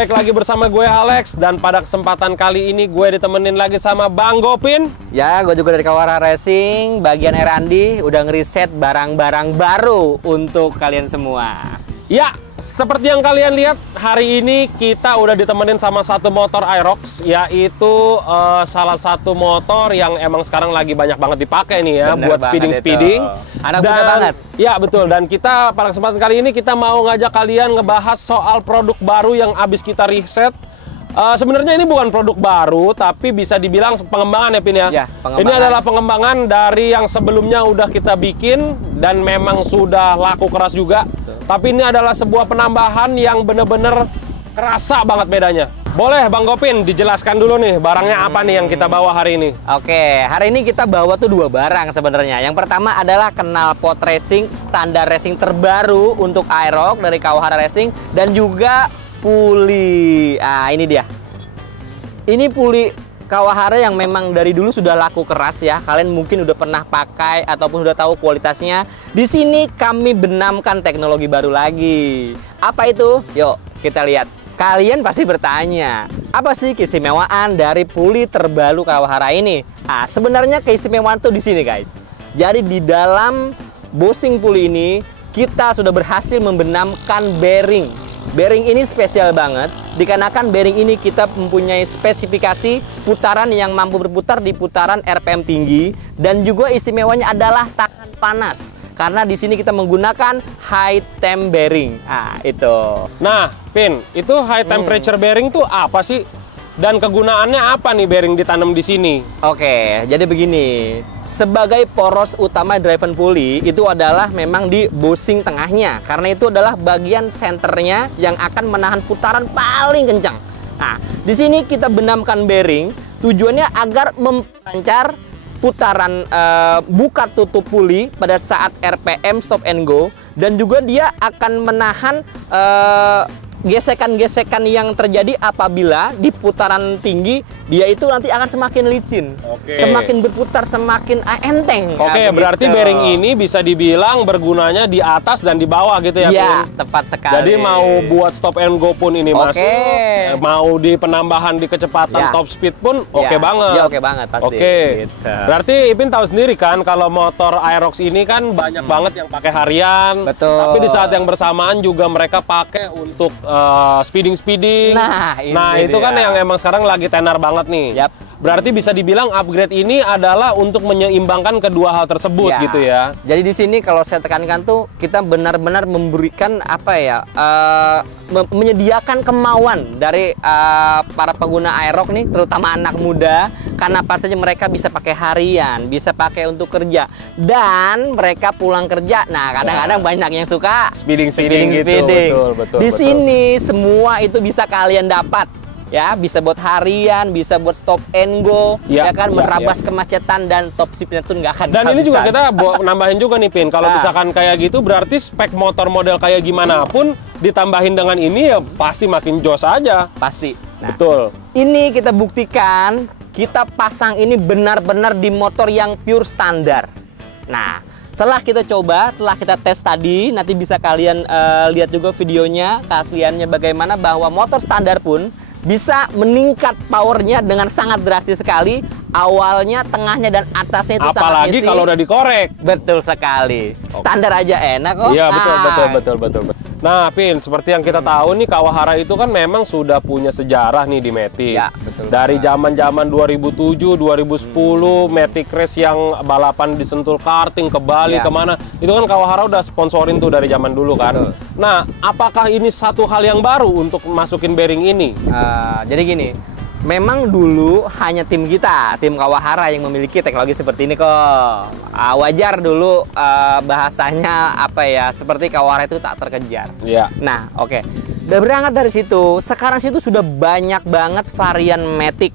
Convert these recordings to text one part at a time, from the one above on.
baik lagi bersama gue Alex. Dan pada kesempatan kali ini gue ditemenin lagi sama Bang Gopin. Ya, gue juga dari Kawahara Racing, bagian R&D, udah ngeriset barang-barang baru untuk kalian semua. Ya, seperti yang kalian lihat, hari ini kita udah ditemenin sama satu motor Aerox, yaitu salah satu motor yang emang sekarang lagi banyak banget dipakai nih ya. Bener buat speeding-speeding. Anak muda banget. Ya betul, dan kita pada kesempatan kali ini kita mau ngajak kalian ngebahas soal produk baru yang abis kita riset. Sebenarnya ini bukan produk baru, tapi bisa dibilang pengembangan ya Pin ya. Ya, pengembangan. Ini adalah pengembangan dari yang sebelumnya udah kita bikin dan memang sudah laku keras juga. Betul. Tapi ini adalah sebuah penambahan yang bener-bener kerasa banget bedanya. Boleh Bang Gopin dijelaskan dulu nih barangnya apa nih yang kita bawa hari ini? Oke, hari ini kita bawa tuh dua barang sebenarnya. Yang pertama adalah knalpot racing standar racing terbaru untuk Aerox dari Kawahara Racing dan juga puli. Ah, ini dia. Ini puli Kawahara yang memang dari dulu sudah laku keras ya. Kalian mungkin udah pernah pakai ataupun udah tahu kualitasnya. Di sini kami benamkan teknologi baru lagi. Apa itu? Yuk, kita lihat. Kalian pasti bertanya, apa sih keistimewaan dari puli terbaru Kawahara ini? Ah, sebenarnya keistimewaan tuh di sini, guys. Jadi di dalam bushing puli ini kita sudah berhasil membenamkan bearing. Bearing ini spesial banget, dikarenakan bearing ini kita mempunyai spesifikasi putaran yang mampu berputar di putaran RPM tinggi, dan juga istimewanya adalah tahan panas. Karena di sini kita menggunakan high temp bearing. Ah, itu. Nah, Pin, itu high temperature bearing tuh apa sih? Dan kegunaannya apa nih bearing ditanam di sini? Oke, jadi begini. Sebagai poros utama driven pulley itu adalah memang di bushing tengahnya, karena itu adalah bagian senternya yang akan menahan putaran paling kencang. Nah, di sini kita benamkan bearing, tujuannya agar memperlancar putaran buka tutup puli pada saat RPM stop and go, dan juga dia akan menahan gesekan-gesekan yang terjadi apabila di putaran tinggi dia itu nanti akan semakin licin. Semakin berputar semakin enteng. Berarti gitu. bearing ini bisa dibilang bergunanya di atas dan di bawah gitu ya, Ya, Pin? tepat sekali. Jadi mau buat stop and go pun ini masuk, mau di penambahan di kecepatan top speed pun oke banget. Ya, oke banget pasti. Gitu. Berarti Ipin tahu sendiri kan kalau motor Aerox ini kan banyak banget yang pakai harian. Betul. Tapi di saat yang bersamaan juga mereka pakai untuk speeding. Nah, itu kan yang emang sekarang lagi tenar banget nih. Yap. Berarti bisa dibilang upgrade ini adalah untuk menyeimbangkan kedua hal tersebut gitu ya. Jadi di sini kalau saya tekankan tuh kita benar-benar memberikan apa ya, menyediakan kemauan dari para pengguna Aerox nih, terutama anak muda, karena pastinya mereka bisa pakai harian, bisa pakai untuk kerja, dan mereka pulang kerja. Nah, kadang-kadang banyak yang suka speeding gitu. Betul. Di sini semua itu bisa kalian dapat. Ya, bisa buat harian, bisa buat stop and go, menerabas kemacetan, dan top speednya tuh nggak akan Dan ini juga kita nambahin juga nih, Pin. Kalau misalkan kayak gitu, berarti spek motor model kayak gimana pun ditambahin dengan ini ya pasti makin jos aja. Pasti. Nah, betul. Ini kita buktikan, kita pasang ini benar-benar di motor yang pure standar. Nah, setelah kita coba, setelah kita tes tadi, nanti bisa kalian lihat juga videonya, keasliannya bagaimana, bahwa motor standar pun bisa meningkat powernya dengan sangat drastis sekali. Awalnya, tengahnya, dan atasnya itu sangat apalagi kalau udah dikorek. Betul sekali. Standar aja enak kok. Iya, betul. Nah, Pin, seperti yang kita tahu nih, Kawahara itu kan memang sudah punya sejarah nih di Matic. Ya, betul. Dari zaman-zaman 2007, 2010, Matic Race yang balapan di Sentul Karting ke Bali kemana, itu kan Kawahara udah sponsorin tuh dari zaman dulu kan. Betul. Nah, apakah ini satu hal yang baru untuk masukin bearing ini? Jadi gini, memang dulu hanya tim kita, tim Kawahara yang memiliki teknologi seperti ini kok. Wajar dulu bahasanya apa ya, seperti Kawahara itu tak terkejar. Iya. Nah, oke. Udah berangkat dari situ, sekarang situ sudah banyak banget varian Matic.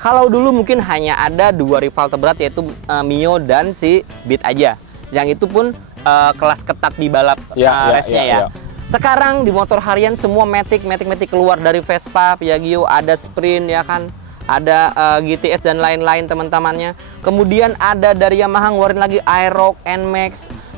Kalau dulu mungkin hanya ada dua rival terberat, yaitu Mio dan si Beat aja. Yang itu pun kelas ketat di balap race-nya ya. Sekarang di motor harian semua Matic keluar, dari Vespa, Piaggio, ada Sprint ya kan, ada GTS dan lain-lain teman-temannya. Kemudian ada dari Yamaha ngeluarin lagi Aerox, NMAX.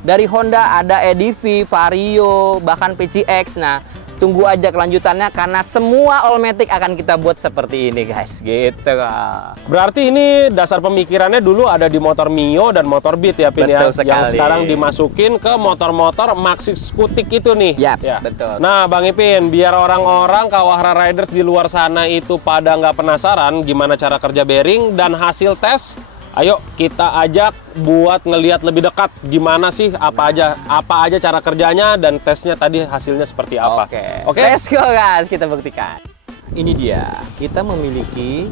Dari Honda ada EDV, Vario, bahkan PCX. Nah, tunggu aja kelanjutannya karena semua all-matic akan kita buat seperti ini guys, gitu kok. Berarti ini dasar pemikirannya dulu ada di motor Mio dan motor Beat ya, Pin ya? Betul sekali. Yang sekarang dimasukin ke motor-motor Maxi Skutik itu nih. Yap, ya, betul. Nah, Bang Ipin, biar orang-orang Kawahara Riders di luar sana itu pada nggak penasaran gimana cara kerja bearing dan hasil tes, ayo kita ajak buat ngelihat lebih dekat gimana sih apa aja cara kerjanya dan tesnya tadi hasilnya seperti apa. Oke. Let's go guys, kita buktikan. Ini dia, kita memiliki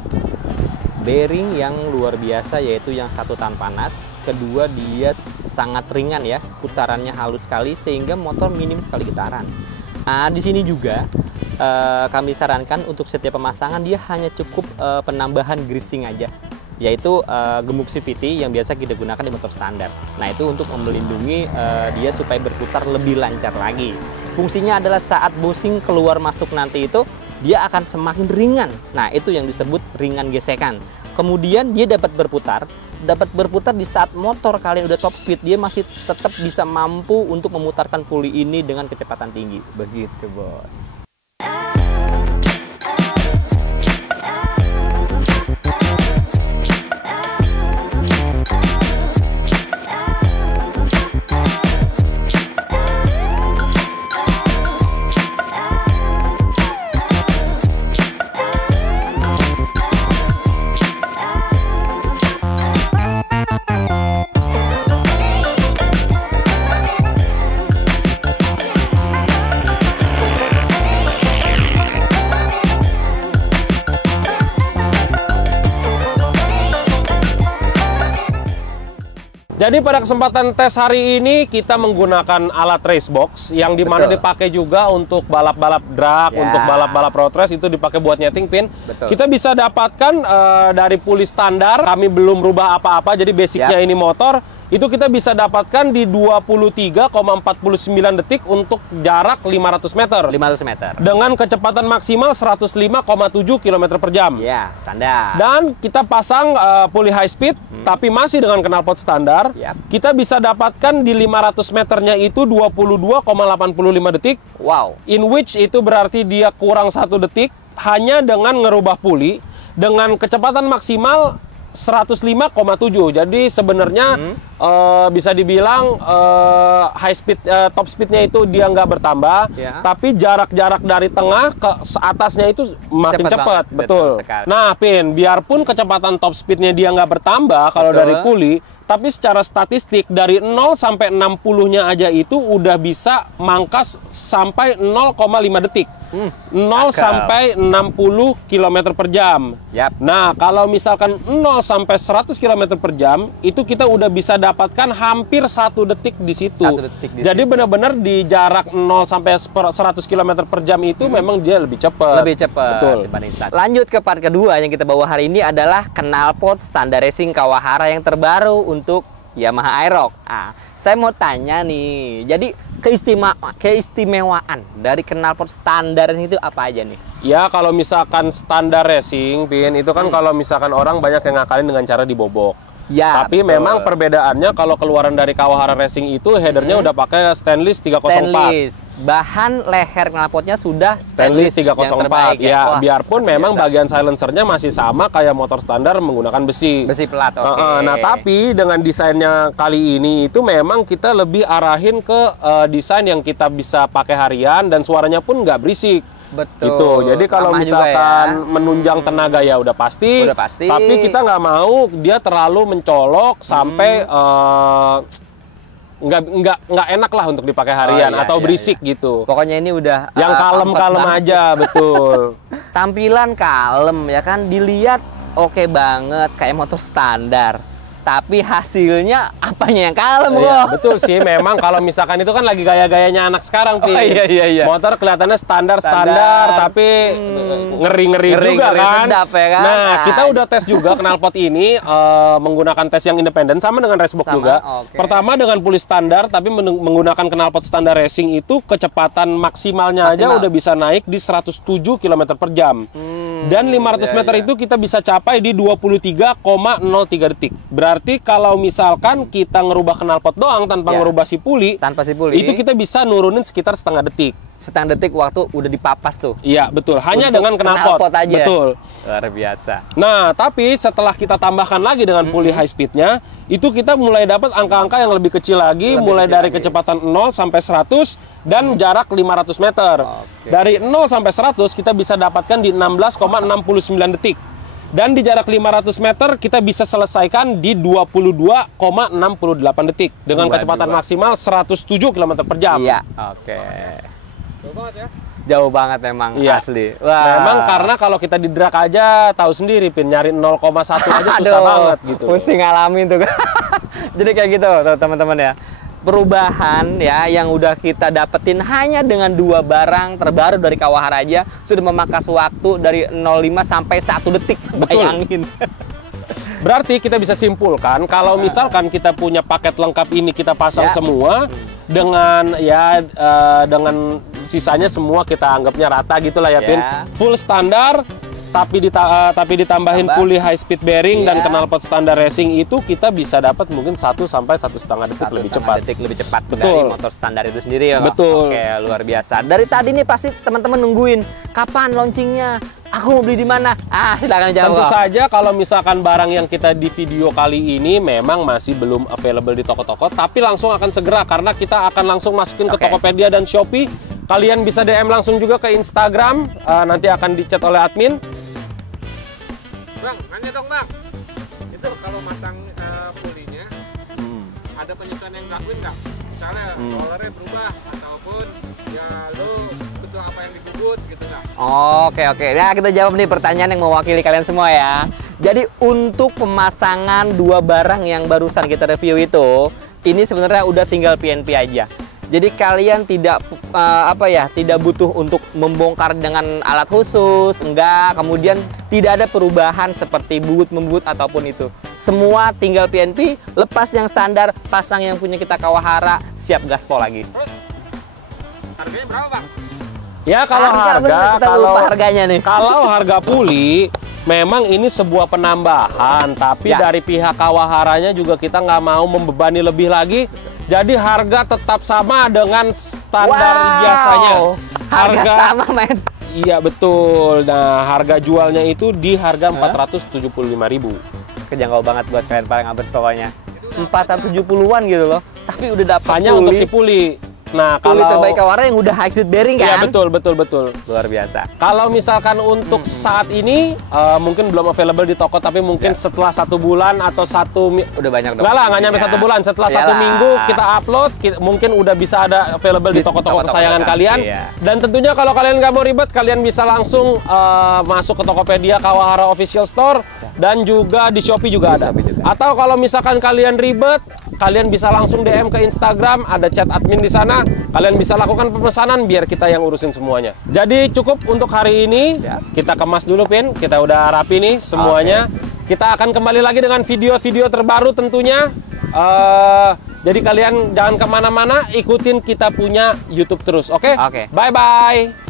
bearing yang luar biasa, yaitu yang satu tahan panas, kedua dia sangat ringan ya, putarannya halus sekali sehingga motor minim sekali getaran. Nah, di sini juga kami sarankan untuk setiap pemasangan dia hanya cukup penambahan greasing aja, yaitu gemuk CVT yang biasa kita gunakan di motor standar. Nah, itu untuk melindungi dia supaya berputar lebih lancar lagi. Fungsinya adalah saat bushing keluar masuk nanti itu dia akan semakin ringan. Nah, itu yang disebut ringan gesekan. Kemudian dia dapat berputar di saat motor kalian udah top speed, dia masih tetap bisa mampu untuk memutarkan puli ini dengan kecepatan tinggi. Begitu, bos. Jadi pada kesempatan tes hari ini kita menggunakan alat race box yang dimana dipakai juga untuk balap-balap drag, untuk balap-balap road race, itu dipakai buat nyeting pin. Kita bisa dapatkan dari puli standar, kami belum rubah apa-apa, jadi basicnya ini motor. Itu kita bisa dapatkan di 23,49 detik untuk jarak 500 meter. 500 meter. Dengan kecepatan maksimal 105,7 km per jam. Ya, standar. Dan kita pasang puli high speed, tapi masih dengan knalpot standar. Kita bisa dapatkan di 500 meternya itu 22,85 detik. Wow. In which itu berarti dia kurang 1 detik hanya dengan ngerubah puli dengan kecepatan maksimal 105,7. Jadi sebenarnya bisa dibilang high speed, top speednya itu dia nggak bertambah, tapi jarak-jarak dari tengah ke atasnya itu makin cepat. Betul. Nah, Pin, biarpun kecepatan top speednya dia nggak bertambah kalau dari puli, tapi secara statistik dari 0 sampai 60-nya aja itu udah bisa mangkas sampai 0,5 detik. 0 sampai 60 km per jam. Nah, kalau misalkan 0 sampai 100 km per jam, itu kita udah bisa dapatkan hampir 1 detik di situ. Jadi benar-benar di jarak 0 sampai 100 km per jam itu memang dia lebih cepat. Lebih cepat. Betul. Lanjut ke part kedua yang kita bawa hari ini adalah knalpot standar racing Kawahara yang terbaru untuk Yamaha Aerox. Saya mau tanya nih, jadi keistimewaan dari knalpot standar itu apa aja nih? Ya, kalau misalkan standar racing, Pin, itu kan kalau misalkan orang banyak yang ngakalin dengan cara dibobok. Tapi memang perbedaannya kalau keluaran dari Kawahara Racing itu headernya udah pakai stainless 304. Bahan leher knalpotnya sudah stainless 304. Ya, biarpun memang bagian silencernya masih sama kayak motor standar menggunakan besi. Besi pelat. Nah, tapi dengan desainnya kali ini itu memang kita lebih arahin ke desain yang kita bisa pakai harian dan suaranya pun nggak berisik. Betul. Gitu. Jadi kalau misalkan menunjang tenaga ya udah pasti. Tapi kita nggak mau dia terlalu mencolok sampai nggak enak lah untuk dipakai harian atau berisik gitu. Pokoknya ini udah yang kalem-kalem aja, betul. Tampilan kalem ya kan, dilihat oke banget kayak motor standar. Tapi hasilnya apanya yang kalem kok? Betul sih, memang kalau misalkan itu kan lagi gaya-gayanya anak sekarang, Pi. Motor kelihatannya standar, tapi ngeri-ngeri juga kan. Sedap, ya kan. Nah, kita udah tes juga knalpot ini menggunakan tes yang independen sama dengan racebook juga. Pertama dengan puli standar, tapi menggunakan knalpot standar racing itu kecepatan maksimalnya aja udah bisa naik di 107 km per jam. Dan 500 meter itu kita bisa capai di 23,03 detik. Berarti kalau misalkan kita ngerubah knalpot doang tanpa ngerubah si puli, itu kita bisa nurunin sekitar setengah detik. setengah detik waktu udah dipapas tuh. Iya, betul. Hanya Untuk dengan knalpot aja. Betul. Luar biasa. Nah, tapi setelah kita tambahkan lagi dengan puli high speednya, itu kita mulai dapat angka-angka yang lebih kecil lagi, mulai dari kecepatan 0 sampai 100 dan jarak 500 meter. Dari 0 sampai 100 kita bisa dapatkan di 16,69 detik. Dan di jarak 500 meter kita bisa selesaikan di 22,68 detik dengan kecepatan maksimal 107 km per jam. Iya, oke. Jauh banget ya? Jauh banget memang, asli. Wah. Memang karena kalau kita di drag aja tahu sendiri, Pin, nyari 0,1 aja susah banget gitu. Pusing ngalamin tuh. Jadi kayak gitu tuh teman-teman ya. Perubahan ya yang udah kita dapetin hanya dengan 2 barang terbaru dari Kawahara aja sudah memangkas waktu dari 0,5 sampai 1 detik. Bayangin. Berarti kita bisa simpulkan kalau misalkan kita punya paket lengkap ini kita pasang semua dengan dengan sisanya semua kita anggapnya rata gitulah ya, Pin. Full standar tapi ditambahin puli high speed bearing dan knalpot standar racing itu kita bisa dapat mungkin 1 sampai 1,5 detik lebih cepat. Lebih cepat Betul. dari motor standar itu sendiri ya. Betul. Oke, luar biasa. Dari tadi nih pasti teman-teman nungguin kapan launchingnya. Aku mau beli di mana? Silakan jawab. Tentu saja kalau misalkan barang yang kita di video kali ini memang masih belum available di toko-toko, tapi langsung akan segera karena kita akan langsung masukin ke Tokopedia dan Shopee. Kalian bisa DM langsung juga ke Instagram, nanti akan dicat oleh admin. Bang, nanya dong Bang, itu kalau masang pulinya ada penyesuaian yang dilakuin nggak? Misalnya rollernya berubah ataupun ya lo betul apa yang digugut gitu nggak? Oke. Nah kita jawab nih pertanyaan yang mewakili kalian semua ya. Jadi untuk pemasangan 2 barang yang barusan kita review itu, ini sebenarnya udah tinggal PNP aja. Jadi kalian tidak tidak butuh untuk membongkar dengan alat khusus, enggak. Kemudian tidak ada perubahan seperti membut ataupun itu. Semua tinggal PNP, lepas yang standar, pasang yang punya kita Kawahara, siap gaspol lagi. Terus harganya berapa Bang? Ya kalau harganya nih. Kalau harga puli memang ini sebuah penambahan, tapi dari pihak Kawaharanya juga kita nggak mau membebani lebih lagi. Jadi harga tetap sama dengan standar biasanya. Harga sama, men. Iya betul. Nah, harga jualnya itu di harga 475.000. Kejangkau banget buat kalian para ngabers pokoknya. 470-an gitu loh. Tapi udah dapat hanya untuk si puli. Nah, puli kalau terbaik Kawahara yang udah high speed bearing kan? Iya betul. Luar biasa. Kalau misalkan untuk saat ini mungkin belum available di toko, tapi mungkin setelah 1 bulan atau udah banyak dong. Enggak lah, nggak nyampe 1 bulan. Setelah 1 minggu kita upload, mungkin udah bisa ada available di toko-toko kesayangan kalian. Dan tentunya kalau kalian nggak mau ribet, kalian bisa langsung masuk ke Tokopedia Kawahara Official Store dan juga di Shopee juga ada. Atau kalau misalkan kalian ribet, kalian bisa langsung DM ke Instagram, ada chat admin di sana. Kalian bisa lakukan pemesanan biar kita yang urusin semuanya. Jadi cukup untuk hari ini. Kita kemas dulu, Pin. Kita udah rapi nih semuanya. Kita akan kembali lagi dengan video-video terbaru tentunya. Jadi kalian jangan kemana-mana, ikutin kita punya YouTube terus, oke? Oke. Bye-bye.